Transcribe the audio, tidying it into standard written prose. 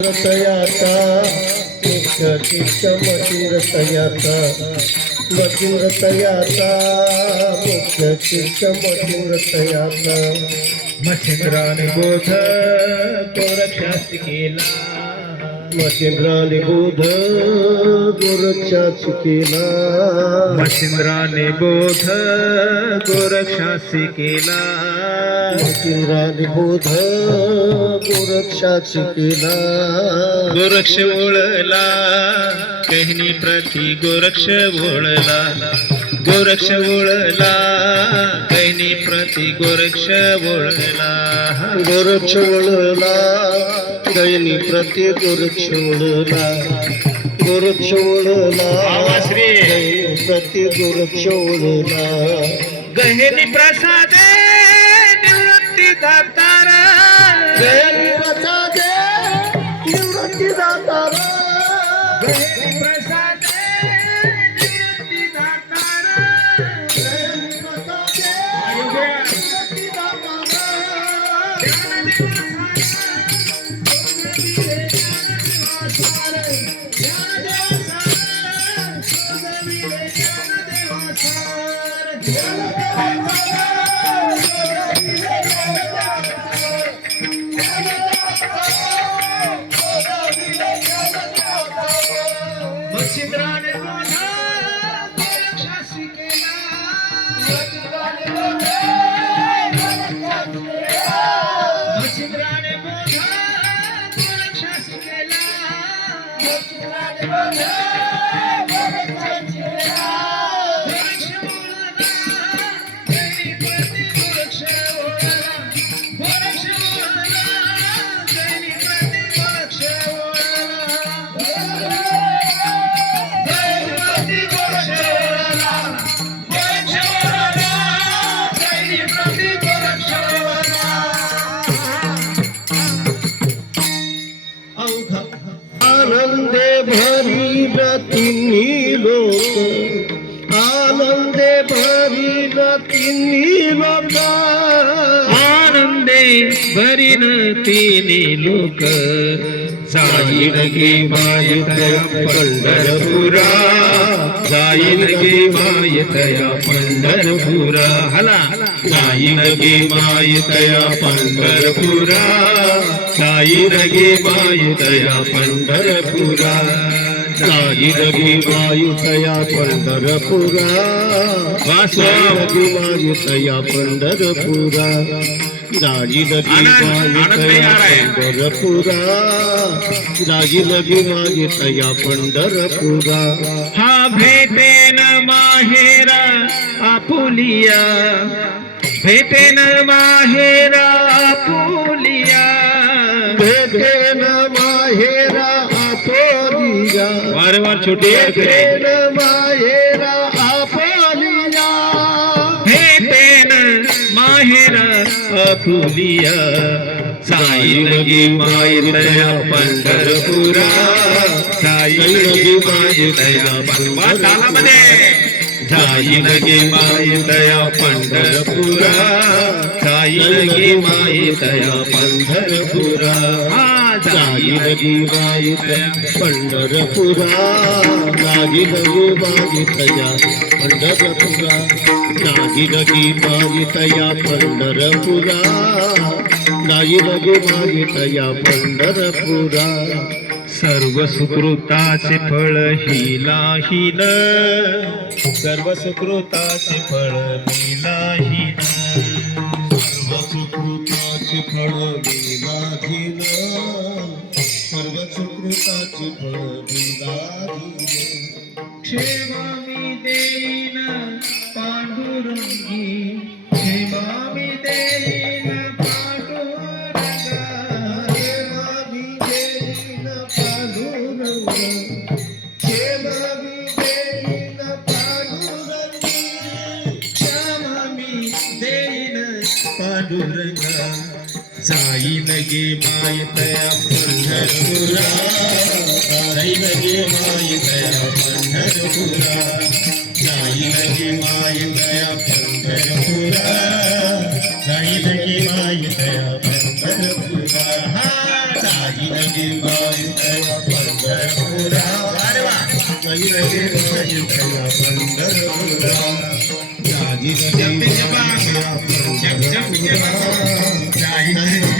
रतयाता मुख्य चित्तमतिरतयाता मतिरतयाता मुख्य चित्तमतिरतयाता मच्छिंद्राने बोध गोरक्षास्ति केला मच्छिंद्राने बोध गोरक्षास्ति केला मच्छिंद्राने बोध गोरक्षास्ति केला मच्छिंद्राने बोध गोरक्षास्ति केला गोरक्ष ओळला कहनी प्रति गोरक्ष ओळला गोरक्ष ओळला कहनी प्रति गोरक्ष ओळला गोरक्ष ओळला गयनी प्रति गोरक्ष ओळला गोरक्ष ओळला गयनी प्रति गोरक्ष ओळला गहिनी प्रसादे निवृत्ती दातारा गयनी प्रसादे निवृत्ती दातारा गहिनी प्रसादे निवृत्ती दातारा गयनी प्रसादे निवृत्ती दातारा मच्छिंद्राने बोधा गोरक्षास्ति केला मच्छिंद्राने बोधा गोरक्षास्ति केला गोरक्ष ओळला गहिनी प्रति गोरक्ष ओळला गोरक्ष ओळला गहिनी प्रति गोरक्ष आनंदे भरी तिन्ही लोक आनंदे भरी तिन्ही लोक आनंदे भरीन तिन्ही लोक जाईन गे मायतया पंढरपुरा जाईन गे मायतया पंढरपुरा हला जाईन गे मायतया पंढरपुरा जाईन गे मायतया पंढरपुरा जाईन गे मायुतया पंढरपुरा वासव मायुतया पंढरपुरा जाईन गे मायुतया पंढरपुरा जाईन गे मायुतया पंढरपुरा हा भेटेन माहेरा आपुलिया भेटेन माहेरा आपुलिया भेटेन माहेरा आपोलिया वारंवार छोटी भेटेन माहेरा आपोलिया भेटेन माहेरा आपुलिया जाईन गे मायतया पंढरपुरा जाईन गे मायतया पंढरपुरा जाईन गे मायतया पंढरपुरा जाईन गे मायतया पंढरपुरा जाईन गे मायुतया पंढरपुरा जाईन गे मायुतया पंढरपुरा जाईन गे मायुतया पंढरपुरा जाईन गे मायुतया पंढरपुरा सर्व सुकृताचे फळ हिलाहीन सर्व सुकृताचे फळ हिलाहीन सर्व सुकृताचे फळ विलाधीन सर्व सुकृताचे फळ विलाधीन क्षेमा मी देईन पांडुरंगी क्षेमा मी देईन पांडुरंगा क्षेमा मी देईन पांडुरंग क्षेमा मी देईन पांडुरंग क्षमा मी देईन पांडुरंगा जाईन गे मायतया पंढरपुरा जाईन गे मायतया पंढरपुरा जाईन गे मायतया पंढरपुरा जाईन गे मायतया पंढरपुरा जाईन लगे माय तया पंढरपुरा. अरे वा. जाई लगे माय तया पंढरपुरा. जाई लगे माय तया पंढरपुरा. जाई लगे